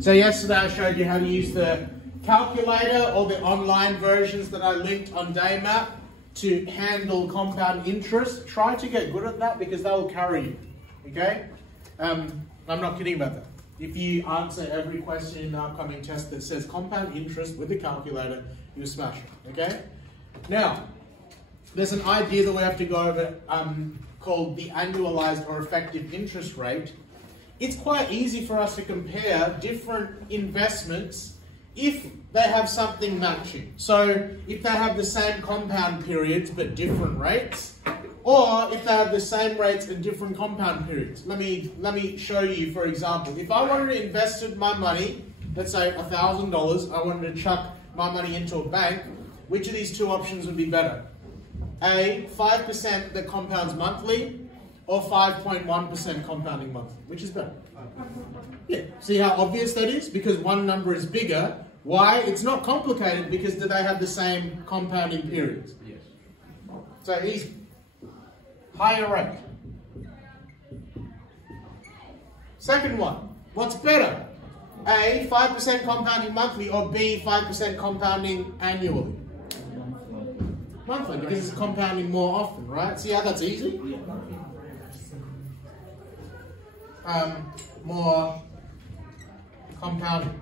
So yesterday I showed you how to use the calculator or the online versions that I linked on DayMap to handle compound interest. Try to get good at that because they will carry you, okay? I'm not kidding about that. If you answer every question in the upcoming test that says compound interest with the calculator, you smash it, okay? Now, there's an idea that we have to go over called the annualized or effective interest rate. It's quite easy for us to compare different investments if they have something matching. So if they have the same compound periods but different rates, or if they have the same rates and different compound periods. Let me show you, for example. If I wanted to invest my money, let's say $1,000, I wanted to chuck my money into a bank, which of these two options would be better? A, 5% that compounds monthly, or 5.1% compounding monthly. Which is better? Yeah, see how obvious that is? Because one number is bigger. Why? It's not complicated because do they have the same compounding periods? Yes. So he's higher rate. Second one, what's better? A, 5% compounding monthly, or B, 5% compounding annually? Monthly, because it's compounding more often, right? See how that's easy? More compounding.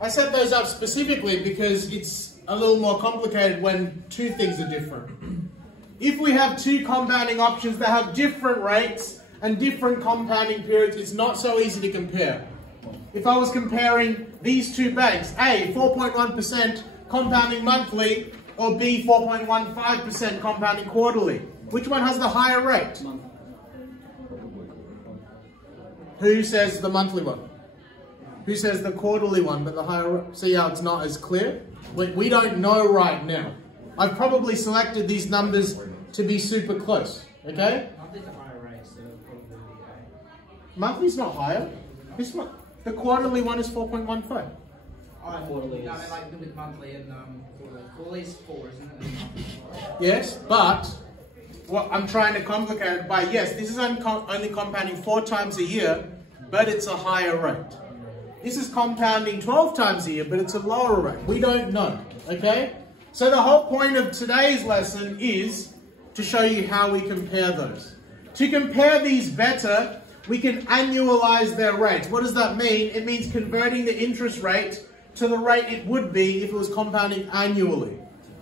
I set those up specifically because it's a little more complicated when two things are different. If we have two compounding options that have different rates and different compounding periods, it's not so easy to compare. If I was comparing these two banks, A, 4.1% compounding monthly, or B, 4.15% compounding quarterly, which one has the higher rate? Who says the monthly one? Who says the quarterly one, but the higher rate? See how it's not as clear? We don't know right now. I've probably selected these numbers to be super close, okay? Monthly's a higher rate, so probably A. Monthly's not higher. This one, the quarterly one is 4.15. Quarterly. No, I mean like with monthly and quarterly. Quarterly's 4, isn't it? Yes, but what I'm trying to complicate it by, yes, this is only compounding 4 times a year, but it's a higher rate. This is compounding 12 times a year, but it's a lower rate. We don't know, okay? So the whole point of today's lesson is to show you how we compare those. To compare these better, we can annualize their rates. What does that mean? It means converting the interest rate to the rate it would be if it was compounding annually.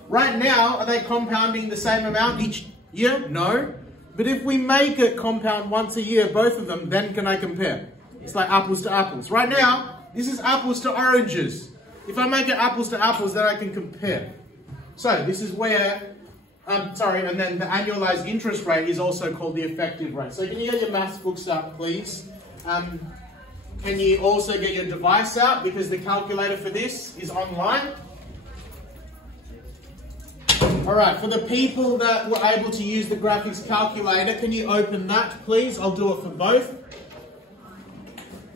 Right now, are they compounding the same amount each year? No. But if we make it compound once a year, both of them, then can I compare? It's like apples to apples. Right now, this is apples to oranges. If I make it apples to apples, then I can compare. So this is where, and then the annualized interest rate is also called the effective rate. So can you get your maths books out, please? Can you also get your device out because the calculator for this is online? All right, for the people that were able to use the graphics calculator, can you open that, please? I'll do it for both.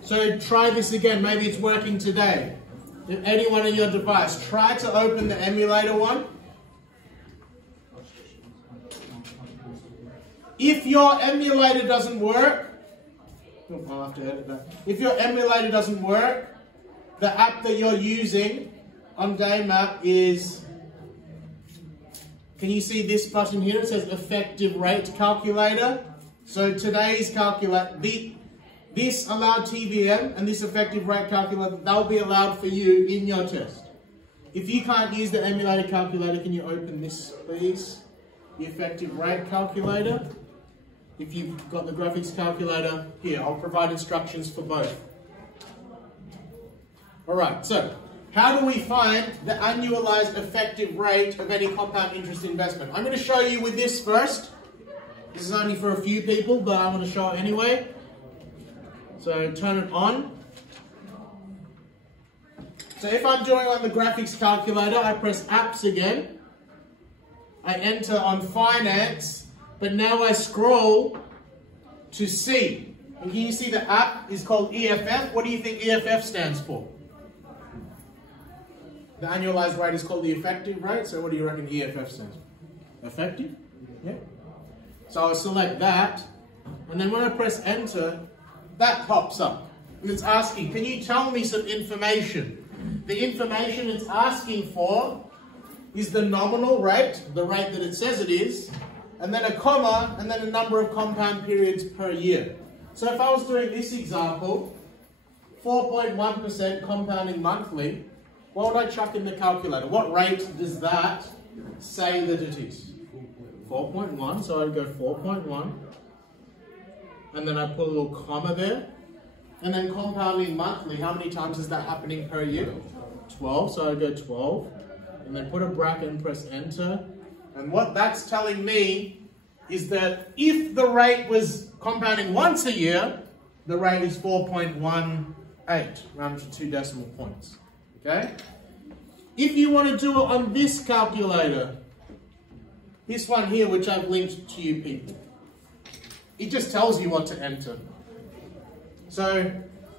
So try this again, maybe it's working today. If anyone in your device, try to open the emulator one. If your emulator doesn't work, I'll have to edit that. If your emulator doesn't work, the app that you're using on DayMap is, can you see this button here? It says effective rate calculator. So today's calculator, this allowed TVM and this effective rate calculator, they'll be allowed for you in your test. If you can't use the emulator calculator, can you open this, please? The effective rate calculator. If you've got the graphics calculator, here, I'll provide instructions for both. All right, so how do we find the annualized effective rate of any compound interest investment? I'm going to show you with this first. This is only for a few people, but I want to show it anyway. So turn it on. So if I'm doing on the graphics calculator, I press apps again. I enter on finance, but now I scroll to C. And can you see the app is called EFF? What do you think EFF stands for? The annualized rate is called the effective rate. So what do you reckon EFF stands for? Effective? Yeah. So I'll select that. And then when I press enter, that pops up. and it's asking, can you tell me some information? The information it's asking for is the nominal rate, the rate that it says it is, and then a comma, and then a number of compound periods per year. So if I was doing this example, 4.1% compounding monthly, what would I chuck in the calculator? What rate does that say that it is? 4.1, so I'd go 4.1, and then I put a little comma there, and then compounding monthly, how many times is that happening per year? 12, so I'd go 12, and then put a bracket and press enter, and what that's telling me is that if the rate was compounding once a year, the rate is 4.18, rounded to 2 decimal points, okay? If you want to do it on this calculator, this one here, which I've linked to you people, it just tells you what to enter. So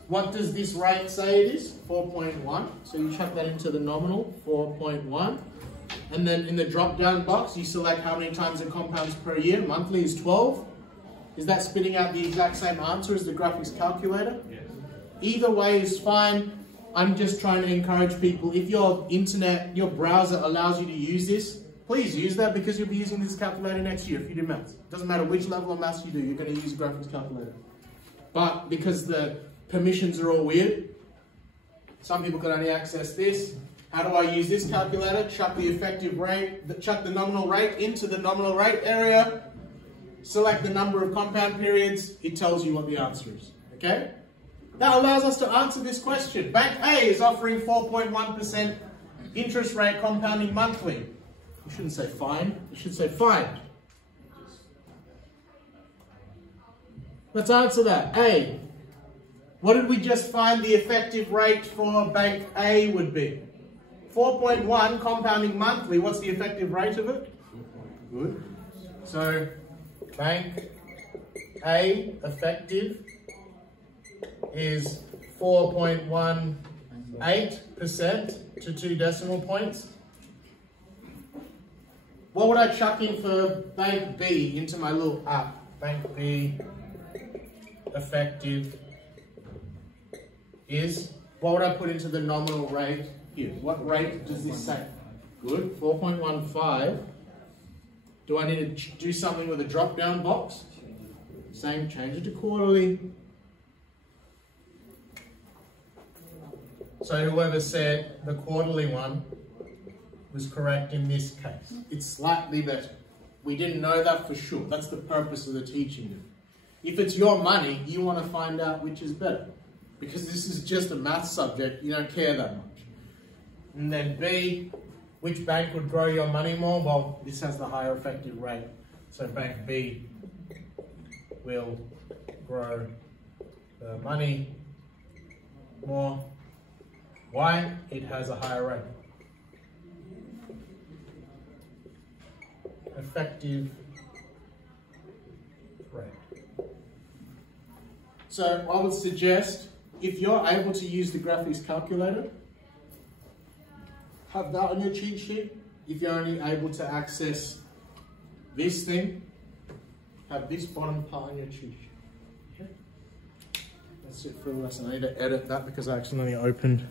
what does this rate say it is? 4.1. So you chuck that into the nominal, 4.1. And then in the drop-down box, you select how many times it compounds per year. Monthly is 12. Is that spitting out the exact same answer as the graphics calculator? Yes. Either way is fine. I'm just trying to encourage people, if your internet, your browser allows you to use this, please use that, because you'll be using this calculator next year if you do maths. It doesn't matter which level of maths you do, you're going to use a graphics calculator. But because the permissions are all weird, some people can only access this. How do I use this calculator? Chuck the effective rate, chuck the nominal rate into the nominal rate area, select the number of compound periods, it tells you what the answer is, okay? That allows us to answer this question. Bank A is offering 4.1% interest rate compounding monthly. You shouldn't say fine, you should say find. Let's answer that. A. What did we just find the effective rate for Bank A would be? 4.1 compounding monthly. What's the effective rate of it? Good. So Bank A effective is 4.18% to 2 decimal points. What would I chuck in for Bank B into my little app? Bank B effective is, what would I put into the nominal rate here? What rate does this say? Good, 4.15. Do I need to do something with a drop-down box? Same, change it to quarterly. So whoever said the quarterly one was correct in this case. It's slightly better. We didn't know that for sure. That's the purpose of the teaching. If it's your money, you want to find out which is better. Because this is just a math subject, you don't care that much. And then B, which bank would grow your money more? Well, this has the higher effective rate. So Bank B will grow the money more. Why? It has a higher rate. Effective rate. So I would suggest, if you're able to use the graphics calculator, have that on your cheat sheet. If you're only able to access this thing, have this bottom part on your cheat sheet. Okay. That's it for the lesson. I need to edit that because I accidentally opened